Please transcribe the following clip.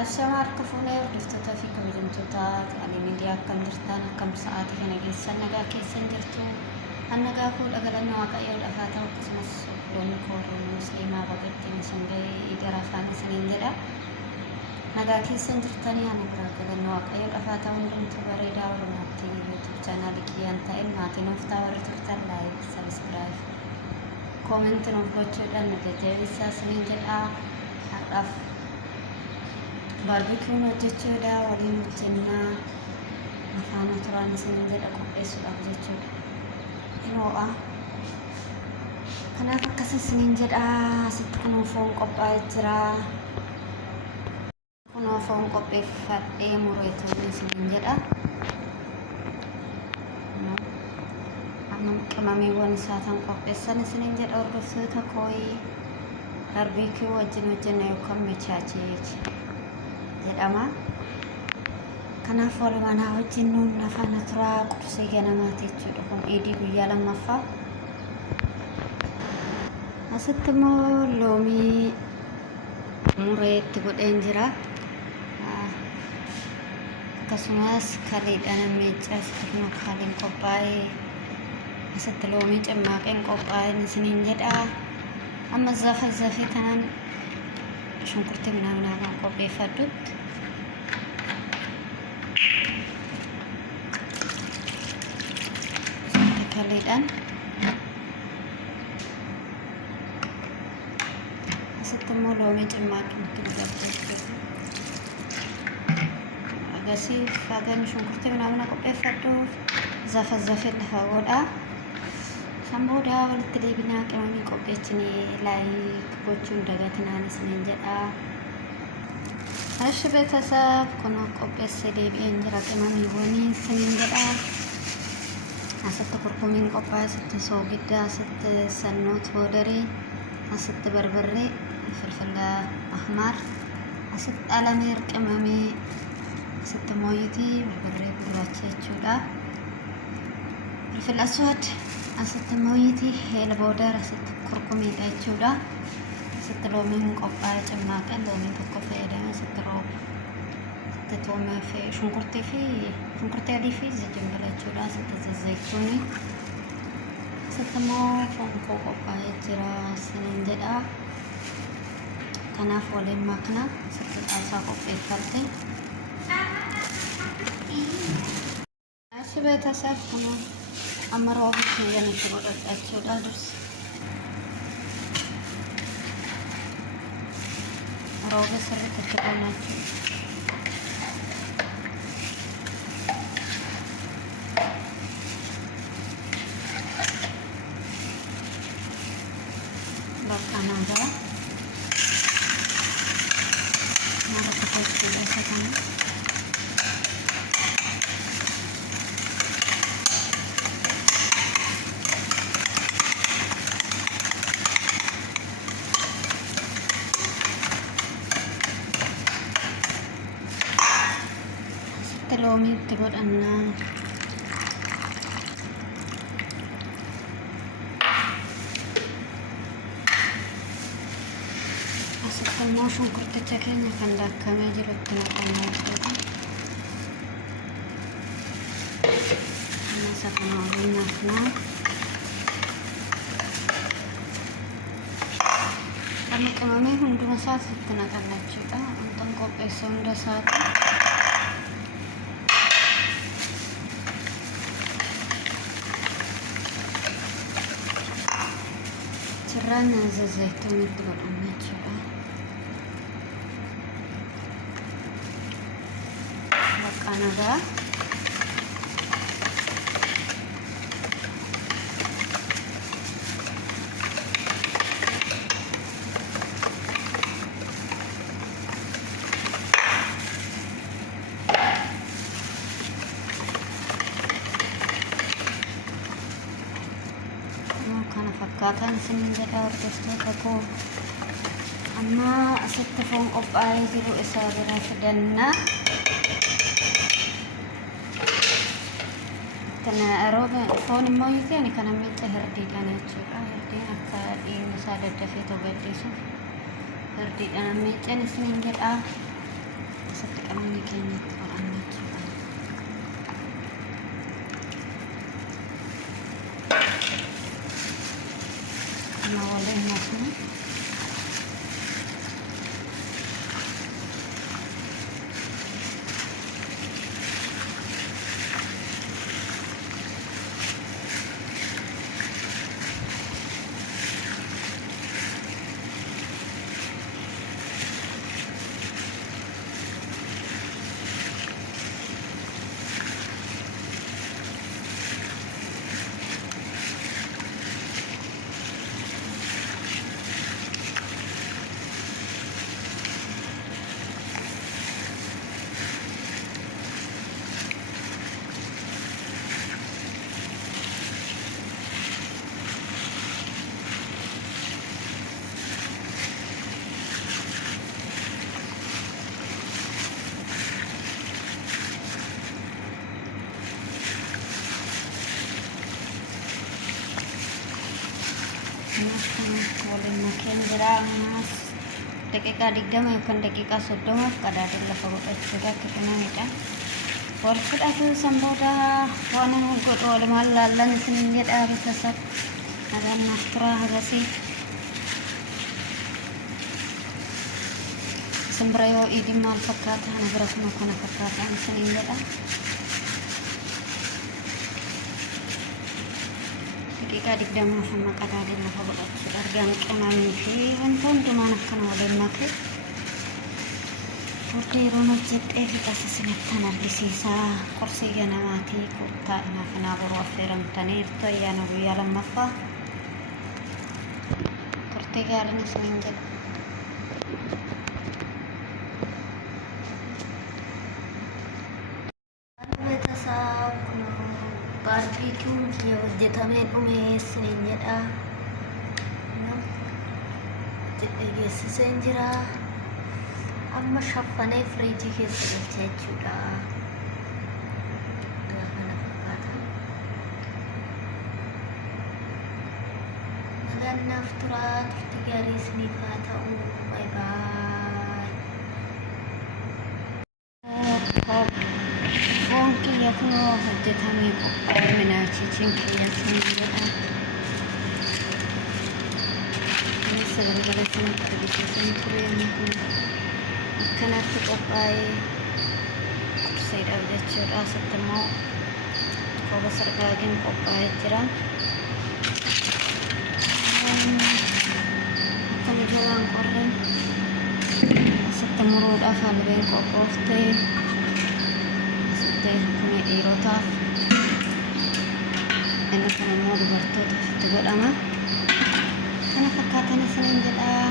الشمار كفونا يردفت في كبيرم توتات يعني ميديا كم درتان كم ساعات هنا جيس سنجا كيس سنجرتو النجا كل أجل أنه واقعي الأفاتة وقسم السكون كور المسلمة وقت نسنجي إدارة فانا سنين جدا نجا كيس سنجرتاني أنا براك لأنه واقعي الأفاتة وندم تبريدا ورماتي يوتيوب channel كي أنت إن ما تنوفتا ورتفتن لايك سبسكرايب كومنت نوفلوتشو لأن تجيسا سنين جدا حرف barbecue hojjechuudha waliin hojjennaa afaan turaan isiniin jedha qopheessuudhaaf jechuudha inoo'a kanaaf akkas isiniin jedha asitti kunoo foon qophaa'ee jira kunoo foon qopheeffadhee mureetoonni isiniin jedha amma qimamiiwwan isaatan qopheessan isiniin jedha hordoftoota kooyii barbecue wajjin hojjenna yookaan mechaachee jedhama kanaaf walumaa hojjennuun afaan turaa qursee ganamaati jechuudha kun eedii guyyaa lammaffaa asitti immoo loomii mureetti godheen jira akkasumas kaleedhaan miiccaas akkuma kaaliin qophaa'ee asitti loomii cimmaaqeen qophaa'een isiniin jedha amma zafee kanaan shunkurtii minaa kan qopheeffadhutti kaleedhaan asitti immoo loomii cimmaaqeen itti gubattee agasiif hagan shunkurtii minaa qopheeffadhuuf zafee lafa godha Samboda walitti deebinaa qimamii qopheechinee laayik gochuun dagatinaan isiniin jedha. Ashi beetasaf kun qopheessee deebi'een jira qimamiiwwanii isiniin jedha. Asitti kurkumiin qophaa'e, asitti soogidda, asitti sannoot boodarii, asitti barbarree, filfila ahmar, asitti alameer qimamii, asitti mooyitii, barbarree gurraacha jechuudha. Filfila aswad asitti mooyitii heela boodar asitti kurkumiidha jechuudha. Asitti loomiin qophaa'ee cimmaaqeen loomii tokko fayyadame asitti rooba asitti toomee fi shunkurtii adii fi jinjibila jechuudha. Asitti zayituunii asitti immoo foon koo qophaa'ee jira isiniin jedha. Kanaaf waliin makna asitti xaasaa qopheeffadhe. Ashi beetasaf kun amma rooba keessatti godhachuudha dursa. Rooba sirriitti itti godhachuu. Bakka nagaa. Mara kutuutti isa kana. Loomii itti godhannaa asitti immoo shunkurticha keenya kan daakkamee jiru itti naqannaa jechuudha. Isa kana waliin naqnaa kan qimamee hunduma isaas itti naqannaa jechuudha. Wantan qopheesse hunda isaati. Ciraan zayituun itti godhanna jechuudha. Bakka nagaa. Fakkaataan isiniin jedha hordoftoota koo amma asitti foon qophaa'ee jiru isaa bira fidannaa kana rooba foon immoo yookiin kana miicca hirdiidhaan jechuudha. Hirdiin akka dhiigni isaa daddafee togaddeessuuf hirdiidhaan miiccaan isiniin jedha. ቅመም keenya qo'annachuu kana waliin makna waliin jira ammas daqiiqaa 20 yookaan daqiiqaa 30 qadaadeen lafa godhachuudha kennameedha. Wal fudhatu sanbooda waan godhu walumaan laallan isin jedha bitasab adan naftura hagasi sembrayo idi mal fakkaata nagrasuma kana fakkaata isin jedha. Daqiiqaa 20 hamma qadaadeen lafa godhachuudha. Argaan qimamii fi wantoonni akkana waliin make furdee yeroon hojjedhee fixas isinittan argisiisaa. Qorsii ganamaatii kutaa inaafinaa boruu affeeramtaniirtu ayyaana guyyaa lammaffaa turtii gaariin isiniin jedha. Barbecue kia hojjetamee dhumee isiniin jedha. Hojjedhee geessiseen jira. Amma shaffanee firiijii keessa galchaa jechuudha. Kana fakkaata. Nagaan naaf turaa. Turtii gaarii isiniif haa ta'u. Bye bye. Foon kiyya kunoo hojjetamee qophaa'ee minaachichiin kiyya isiniin jedha. Sagalee sanatti argisiisan ture kun akkanatti qophaa'ee qurseedhaaf jechuudha. Asitti immoo kooba sargaagiin qophaa'ee jira. Akkana jalaan qorren asitti muruudhaaf albeen qophooftee asitti kun dhiirotaaf inni kun immoo dubartootaaf itti godhama. Kana fakkaatan isiniin jedha.